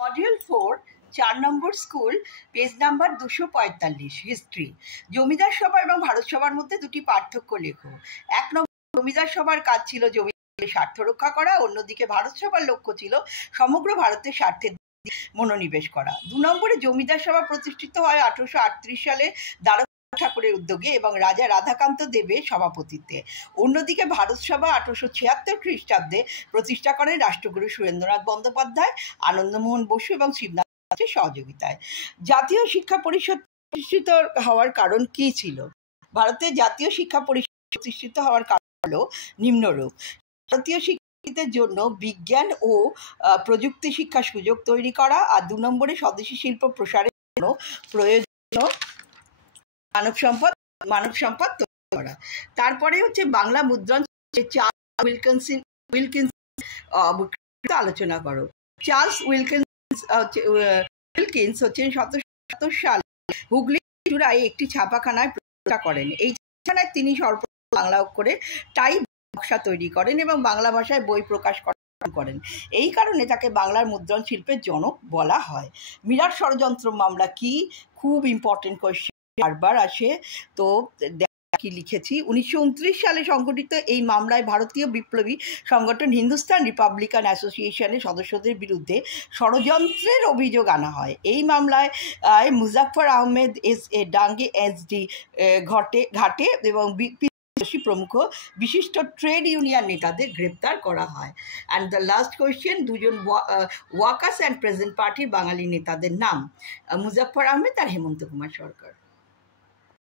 Module 4 4 নম্বর school page number 245 history. জমিদার সভা এবং ভারত সভার মধ্যে দুটি পার্থক্য লেখো। 1 নম্বর, জমিদার সভার কাজ ছিল জমিদারের স্বার্থ রক্ষা করা, অন্যদিকে ভারত সভার লক্ষ্য ছিল সমগ্র ভারতের স্বার্থে মনোনিবেশ করা। 2 নম্বরে, জমিদার সভা প্রতিষ্ঠিত হয় 1838 সালে দ্বারকা ঠাকুরের উদ্যোগে এবং রাজা রাধাকান্ত দেবের সভাপতিত্বে। অন্যদিকে ভারত সভা 1876 খ্রিস্টাব্দে প্রতিষ্ঠা করেন রাষ্ট্রগুরু সুরেন্দ্রনাথ বন্দ্যোপাধ্যায়, আনন্দমোহন বসু এবং শিবনাথের সহযোগিতায়। জাতীয় শিক্ষা পরিষদ প্রতিষ্ঠিত হওয়ার কারণ কি ছিল? ভারতের জাতীয় শিক্ষা পরিষদ প্রতিষ্ঠিত হওয়ার কারণ হলো নিম্নরূপ। ভারতীয় শিক্ষার্থীদের জন্য বিজ্ঞান ও প্রযুক্তি শিক্ষার সুযোগ তৈরি করা, আর 2 নম্বরে স্বদেশী শিল্প প্রসারের জন্য প্রয়োজনীয় মানব সম্পদ তৈরি করা। তারপরে হচ্ছে বাংলা মুদ্রণ চার্লস উইলকিন্স আলোচনা করো। চার্লস উইলকিন্স হচ্ছেন 1770 সালে হুগলি চূড়ায় একটি ছাপাখানায় প্রতিষ্ঠা করেন। এই ছাপাখানায় তিনি সর্বপ্রথম বাংলা অক্ষরে টাইপ নকশা তৈরি করেন এবং বাংলা ভাষায় বই প্রকাশ করেন। এই কারণে তাকে বাংলার মুদ্রণ শিল্পের জনক বলা হয়। মিরাট ষড়যন্ত্র মামলা কি? খুব ইম্পর্টেন্ট কোয়েশ্চেন, বারবার আসে। তো কি লিখেছি, 1929 সালে সংগঠিত এই মামলায় ভারতীয় বিপ্লবী সংগঠন হিন্দুস্তান রিপাবলিকান অ্যাসোসিয়েশনের সদস্যদের বিরুদ্ধে ষড়যন্ত্রের অভিযোগ আনা হয়। এই মামলায় মুজাফফর আহমেদ ডাঙ্গে এসডি ঘাটে এবং প্রমুখ বিশিষ্ট ট্রেড ইউনিয়ন নেতাদের গ্রেপ্তার করা হয়। অ্যান্ড দ্য লাস্ট কোয়েশ্চেন, দুজন ওয়ার্কার্স অ্যান্ড প্রেজেন্ট পার্টির বাঙালি নেতাদের নাম মুজাফফর আহমেদ আর হেমন্ত কুমার সরকার।